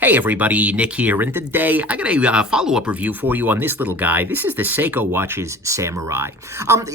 Hey everybody, Nick here, and today I got a follow-up review for you on this little guy. This is the Seiko watch's Samurai.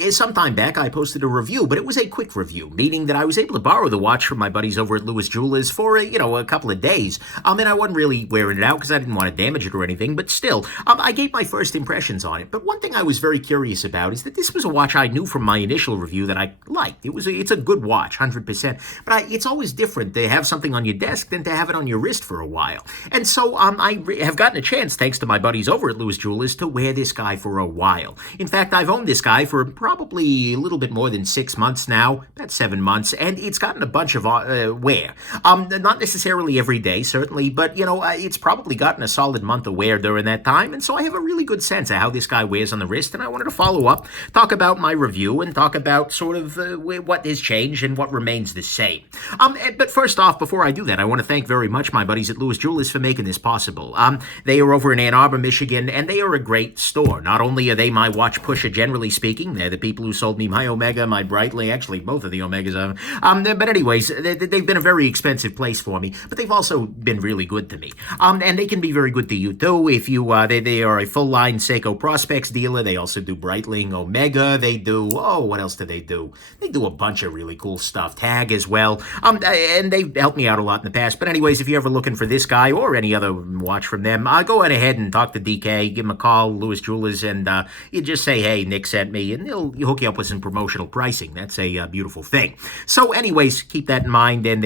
Sometime back I posted a review, but it was a quick review, meaning that I was able to borrow the watch from my buddies over at Lewis Jewelers for, a couple of days. And I wasn't really wearing it out because I didn't want to damage it or anything, but still, I gave my first impressions on it. But one thing I was very curious about is that this was a watch I knew from my initial review that I liked. It's a good watch, 100%, but it's always different to have something on your desk than to have it on your wrist for a while. And so I have gotten a chance, thanks to my buddies over at Lewis Jewelers, to wear this guy for a while. In fact, I've owned this guy for probably a little bit more than 6 months now, about 7 months, and it's gotten a bunch of wear. Not necessarily every day, certainly, but, it's probably gotten a solid month of wear during that time, and so I have a really good sense of how this guy wears on the wrist, and I wanted to follow up, talk about my review, and talk about sort of what has changed and what remains the same. But first off, before I do that, I want to thank very much my buddies at Lewis Jewelers for making this possible. They are over in Ann Arbor, Michigan, and they are a great store. Not only are they my watch pusher, generally speaking, they're the people who sold me my Omega, my Breitling, actually both of the Omegas. But anyways, they've been a very expensive place for me, but they've also been really good to me. And they can be very good to you too. If you, they are a full-line Seiko Prospects dealer. They also do Breitling, Omega. They do, what else do? They do a bunch of really cool stuff. Tag as well. And they've helped me out a lot in the past. But anyways, if you're ever looking for this guy or any other watch from them, go on ahead and talk to DK, give him a call, Lewis Jewelers, and you just say, hey, Nick sent me, and they'll hook you up with some promotional pricing. That's a beautiful thing. So anyways, keep that in mind, and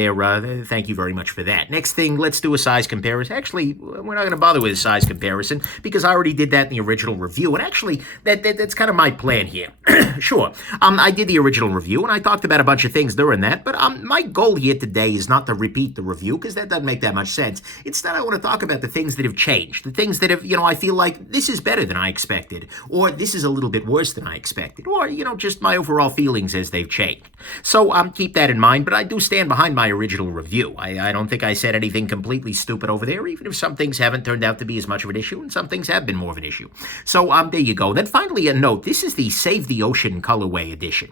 thank you very much for that. Next thing, let's do a size comparison. Actually, we're not going to bother with a size comparison because I already did that in the original review, and actually, that's kind of my plan here. Sure, I did the original review, and I talked about a bunch of things during that, but my goal here today is not to repeat the review because that doesn't make that much sense. Instead, I want to talk about the things that have changed, the things that have, I feel like this is better than I expected, or this is a little bit worse than I expected, or, just my overall feelings as they've changed. So keep that in mind, but I do stand behind my original review. I don't think I said anything completely stupid over there, even if some things haven't turned out to be as much of an issue, and some things have been more of an issue. So there you go. Then finally, a note. This is the Save the Ocean Colorway Edition.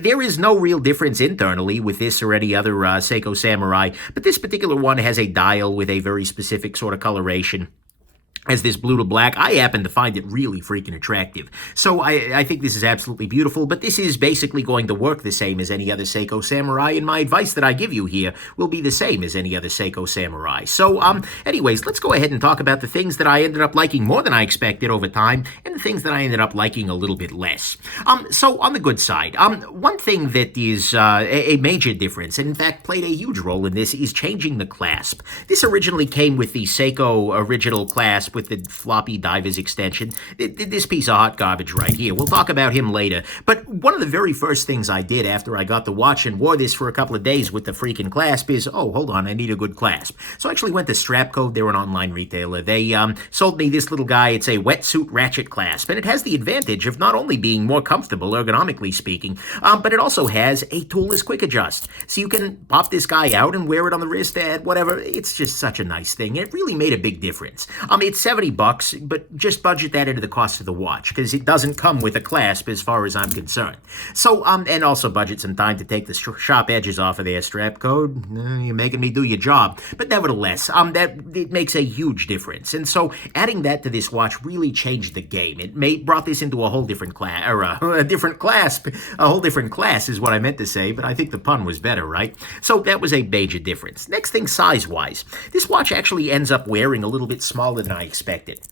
There is no real difference internally with this or any other Seiko Samurai, but this particular one has a dial with a very specific sort of coloration. As this blue to black, I happen to find it really freaking attractive. So I think this is absolutely beautiful, but this is basically going to work the same as any other Seiko Samurai, and my advice that I give you here will be the same as any other Seiko Samurai. So, anyways, let's go ahead and talk about the things that I ended up liking more than I expected over time, and the things that I ended up liking a little bit less. So on the good side, one thing that is a major difference, and in fact played a huge role in this, is changing the clasp. This originally came with the Seiko original clasp with the floppy divers extension. This piece of hot garbage right here. We'll talk about him later. But one of the very first things I did after I got the watch and wore this for a couple of days with the freaking clasp is, hold on, I need a good clasp. So I actually went to Strapcode. They're an online retailer. They sold me this little guy. It's a wetsuit ratchet clasp, and it has the advantage of not only being more comfortable, ergonomically speaking, but it also has a toolless quick adjust. So you can pop this guy out and wear it on the wrist at whatever. It's just such a nice thing. It really made a big difference. It's $70, but just budget that into the cost of the watch because it doesn't come with a clasp as far as I'm concerned. So, and also budget some time to take the sharp edges off of their strap code. You're making me do your job. But nevertheless, it makes a huge difference. And so adding that to this watch really changed the game. It brought this into a whole different class, or a different clasp. A whole different class is what I meant to say, but I think the pun was better, right? So that was a major difference. Next thing, size-wise. This watch actually ends up wearing a little bit smaller than I expected.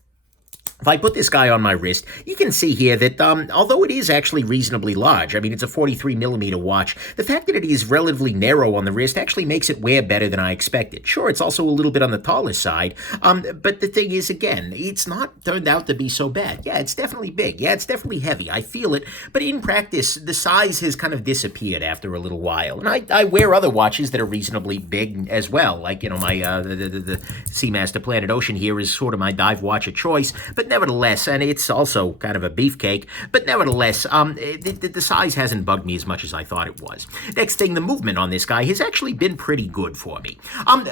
If I put this guy on my wrist, you can see here that although it is actually reasonably large, I mean, it's a 43mm watch, the fact that it is relatively narrow on the wrist actually makes it wear better than I expected. Sure, it's also a little bit on the taller side, but the thing is, again, it's not turned out to be so bad. Yeah, it's definitely big. Yeah, it's definitely heavy. I feel it, but in practice, the size has kind of disappeared after a little while. And I wear other watches that are reasonably big as well, like, my the Seamaster Planet Ocean here is sort of my dive watch of choice, but nevertheless, and it's also kind of a beefcake, but nevertheless, the size hasn't bugged me as much as I thought it was. Next thing, the movement on this guy has actually been pretty good for me.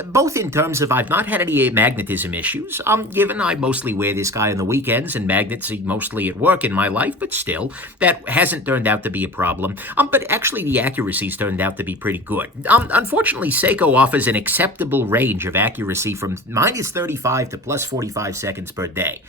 Both in terms of I've not had any magnetism issues, given I mostly wear this guy on the weekends and magnets mostly at work in my life, but still, that hasn't turned out to be a problem. But actually the accuracy's turned out to be pretty good. Unfortunately, Seiko offers an acceptable range of accuracy from minus 35 to plus 45 seconds per day,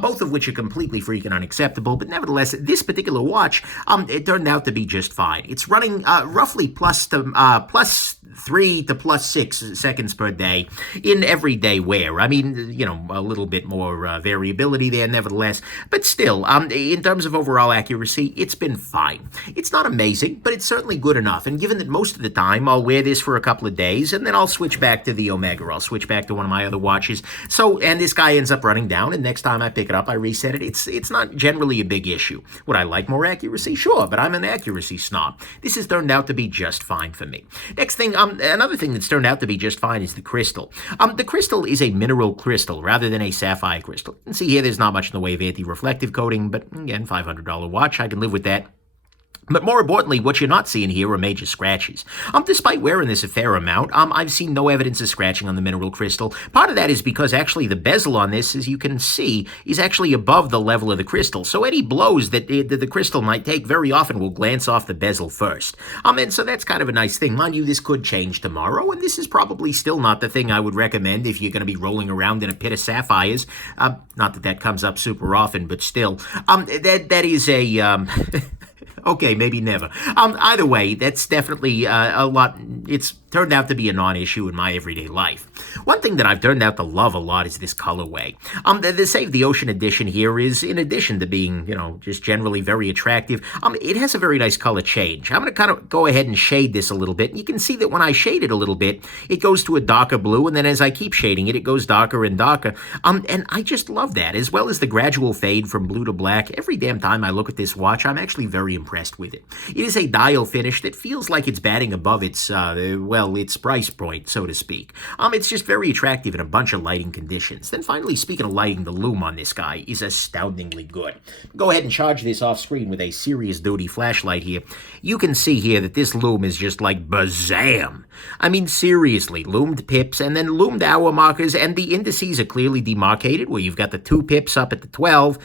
both of which are completely freaking unacceptable, but nevertheless, this particular watch, it turned out to be just fine. It's running roughly plus 3 to plus 6 seconds per day in everyday wear. I mean, you know, a little bit more variability there nevertheless, but still, in terms of overall accuracy, it's been fine. It's not amazing, but it's certainly good enough, and given that most of the time I'll wear this for a couple of days, and then I'll switch back to the Omega, or I'll switch back to one of my other watches, so, and this guy ends up running down, and next time I pick it up, I reset it. It's not generally a big issue. Would I like more accuracy? Sure, but I'm an accuracy snob. This has turned out to be just fine for me. Next thing, another thing that's turned out to be just fine is the crystal. The crystal is a mineral crystal rather than a sapphire crystal. You can see here there's not much in the way of anti-reflective coating, but again, $500 watch, I can live with that. But more importantly, what you're not seeing here are major scratches. Despite wearing this a fair amount, I've seen no evidence of scratching on the mineral crystal. Part of that is because actually the bezel on this, as you can see, is actually above the level of the crystal. So any blows that the crystal might take very often will glance off the bezel first. And so that's kind of a nice thing. Mind you, this could change tomorrow, and this is probably still not the thing I would recommend if you're going to be rolling around in a pit of sapphires. Not that that comes up super often, but still. That is a... Okay, maybe never. Either way, that's definitely a lot. It's turned out to be a non-issue in my everyday life. One thing that I've turned out to love a lot is this colorway. The Save the Ocean edition here is, in addition to being, you know, just generally very attractive, it has a very nice color change. I'm going to kind of go ahead and shade this a little bit. You can see that when I shade it a little bit, it goes to a darker blue, and then as I keep shading it, it goes darker and darker. And I just love that, as well as the gradual fade from blue to black. Every damn time I look at this watch, I'm actually very impressed with it. It is a dial finish that feels like it's batting above its, its price point, so to speak. It's just very attractive in a bunch of lighting conditions. Then finally, speaking of lighting, the lume on this guy is astoundingly good. Go ahead and charge this off screen with a serious duty flashlight here. You can see here that this lume is just like bazam. I mean, seriously, loomed pips and then loomed hour markers, and the indices are clearly demarcated, where you've got the 2 pips up at the 12.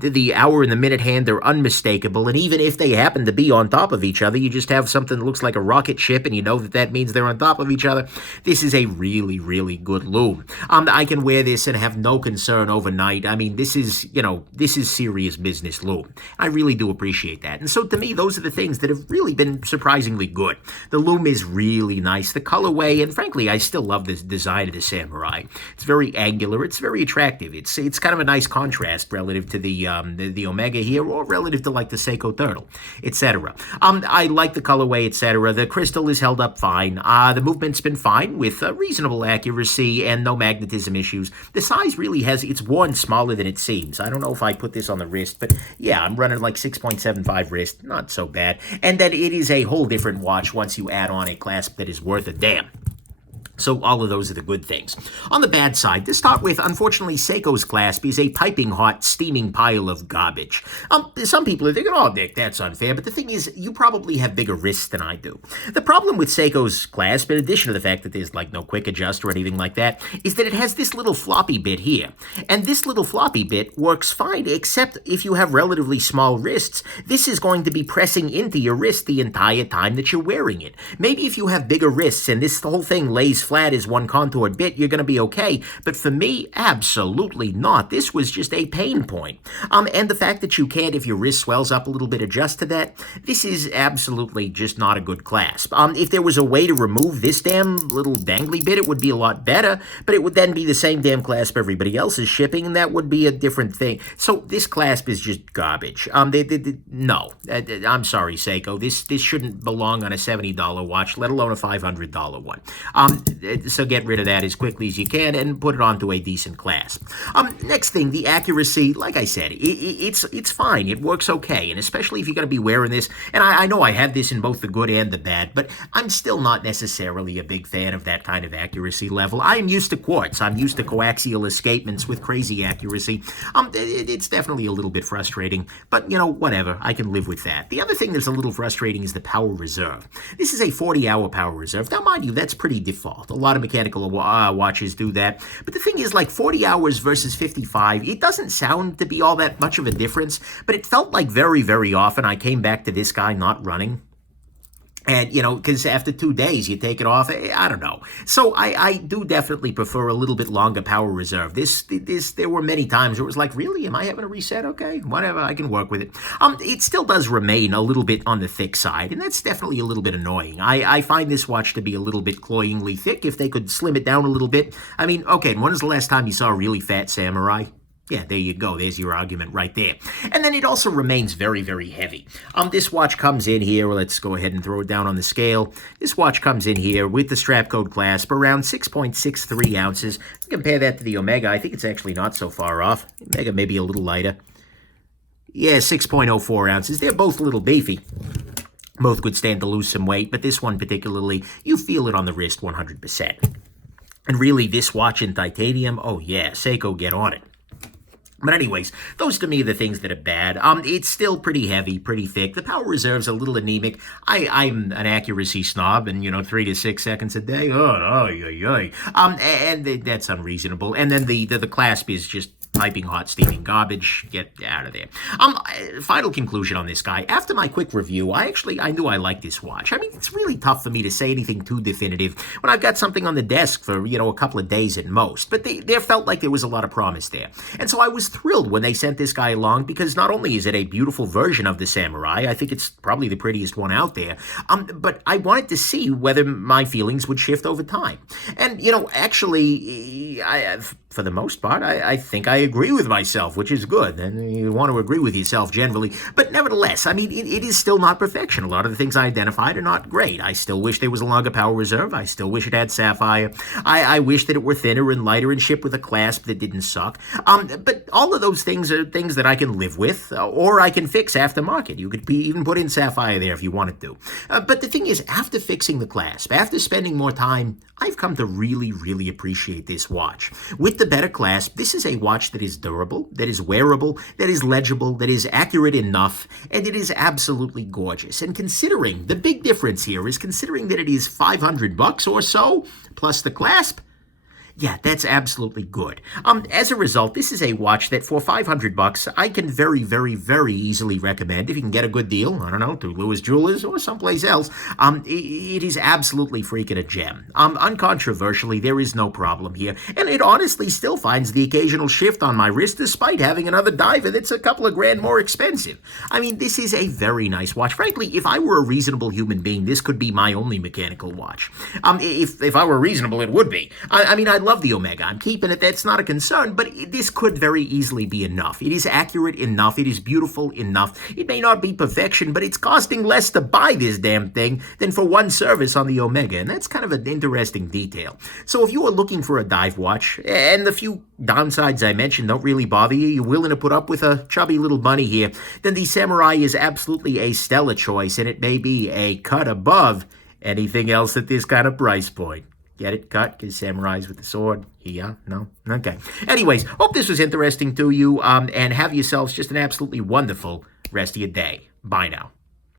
The hour and the minute hand are unmistakable, and even if they happen to be on top of each other, you just have something that looks like a rocket ship, and you know that that means they're on top of each other. This is a really, really good lume. I can wear this and have no concern overnight. I mean, this is, you know, this is serious business lume. I really do appreciate that. And so to me, those are the things that have really been surprisingly good. The lume is really nice. The colorway, and frankly, I still love this design of the Samurai. It's very angular. It's very attractive. It's kind of a nice contrast relative to the Omega here, or relative to like the Seiko Turtle, etc. I like the colorway, etc. The crystal is held up fine. The movement's been fine with reasonable accuracy and no magnetism issues. The size really it's worn smaller than it seems. I don't know if I put this on the wrist, but yeah, I'm running like 6.75 wrist. Not so bad. And that it is a whole different watch once you add on a clasp that is worth a damn. So all of those are the good things. On the bad side, to start with, unfortunately, Seiko's clasp is a piping hot, steaming pile of garbage. Some people are thinking, oh, Nick, that's unfair. But the thing is, you probably have bigger wrists than I do. The problem with Seiko's clasp, in addition to the fact that there's like no quick adjust or anything like that, is that it has this little floppy bit here. And this little floppy bit works fine, except if you have relatively small wrists. This is going to be pressing into your wrist the entire time that you're wearing it. Maybe if you have bigger wrists and this whole thing lays flat as one contoured bit, you're going to be okay. But for me, absolutely not. This was just a pain point. And the fact that you can't, if your wrist swells up a little bit, adjust to that, this is absolutely just not a good clasp. If there was a way to remove this damn little dangly bit, it would be a lot better, but it would then be the same damn clasp everybody else is shipping, and that would be a different thing. So this clasp is just garbage. No. I'm sorry, Seiko. This shouldn't belong on a $70 watch, let alone a $500 one. So get rid of that as quickly as you can and put it onto a decent clasp. Next thing, the accuracy, like I said, it's fine. It works okay, and especially if you're going to be wearing this, and I know I have this in both the good and the bad, but I'm still not necessarily a big fan of that kind of accuracy level. I'm used to quartz. I'm used to coaxial escapements with crazy accuracy. It's definitely a little bit frustrating, but, you know, whatever. I can live with that. The other thing that's a little frustrating is the power reserve. This is a 40-hour power reserve. Now, mind you, that's pretty default. A lot of mechanical watches do that. But the thing is, like 40 hours versus 55, it doesn't sound to be all that much of a difference, but it felt like very, very often I came back to this guy not running. And, you know, because after 2 days, you take it off. I don't know. So I do definitely prefer a little bit longer power reserve. There were many times where it was like, really? Am I having a reset? Okay, whatever. I can work with it. It still does remain a little bit on the thick side, and that's definitely a little bit annoying. I find this watch to be a little bit cloyingly thick. If they could slim it down a little bit. I mean, okay, when was the last time you saw a really fat samurai? Yeah, there you go. There's your argument right there. And then it also remains very, very heavy. This watch comes in here. Let's go ahead and throw it down on the scale. This watch comes in here with the strap code clasp around 6.63 ounces. Compare that to the Omega. I think it's actually not so far off. Omega may be a little lighter. Yeah, 6.04 ounces. They're both a little beefy. Both could stand to lose some weight, but this one particularly, you feel it on the wrist 100%. And really, this watch in titanium, oh yeah, Seiko, get on it. But anyways, those to me are the things that are bad. It's still pretty heavy, pretty thick. The power reserve's a little anemic. I'm an accuracy snob, and, you know, 3 to 6 seconds a day. And that's unreasonable. And then the clasp is just piping hot, steaming garbage. Get out of there. Final conclusion on this guy. After my quick review, I knew I liked this watch. I mean, it's really tough for me to say anything too definitive when I've got something on the desk for, you know, a couple of days at most. But there felt like there was a lot of promise there. And so I was thrilled when they sent this guy along, because not only is it a beautiful version of the Samurai, I think it's probably the prettiest one out there, but I wanted to see whether my feelings would shift over time. And, you know, actually, for the most part, I think I agree with myself, which is good. And you want to agree with yourself generally. But nevertheless, I mean, it is still not perfection. A lot of the things I identified are not great. I still wish there was a longer power reserve. I still wish it had sapphire. I wish that it were thinner and lighter and shipped with a clasp that didn't suck. But all of those things are things that I can live with, or I can fix aftermarket. You could even put in sapphire there if you wanted to. But the thing is, after fixing the clasp, after spending more time, I've come to really, really appreciate this watch. With the better clasp, this is a watch that is durable, that is wearable, that is legible, that is accurate enough, and it is absolutely gorgeous. And considering, the big difference here is considering that it is $500 or so, plus the clasp, yeah, that's absolutely good. As a result, this is a watch that for $500, I can very, very, very easily recommend. If you can get a good deal, I don't know, to Lewis Jewelers or someplace else, it is absolutely freaking a gem. Uncontroversially, there is no problem here. And it honestly still finds the occasional shift on my wrist, despite having another diver that's a couple of grand more expensive. I mean, this is a very nice watch. Frankly, if I were a reasonable human being, this could be my only mechanical watch. If I were reasonable, it would be. I mean, I love the Omega. I'm keeping it. That's not a concern, but this could very easily be enough. It is accurate enough. It is beautiful enough. It may not be perfection, but it's costing less to buy this damn thing than for one service on the Omega, and that's kind of an interesting detail. So if you are looking for a dive watch, and the few downsides I mentioned don't really bother you, you're willing to put up with a chubby little bunny here, then the Samurai is absolutely a stellar choice, and it may be a cut above anything else at this kind of price point. Get it? Cut? Because Samurai's with the sword? Yeah? No? Okay. Anyways, hope this was interesting to you, and have yourselves just an absolutely wonderful rest of your day. Bye now.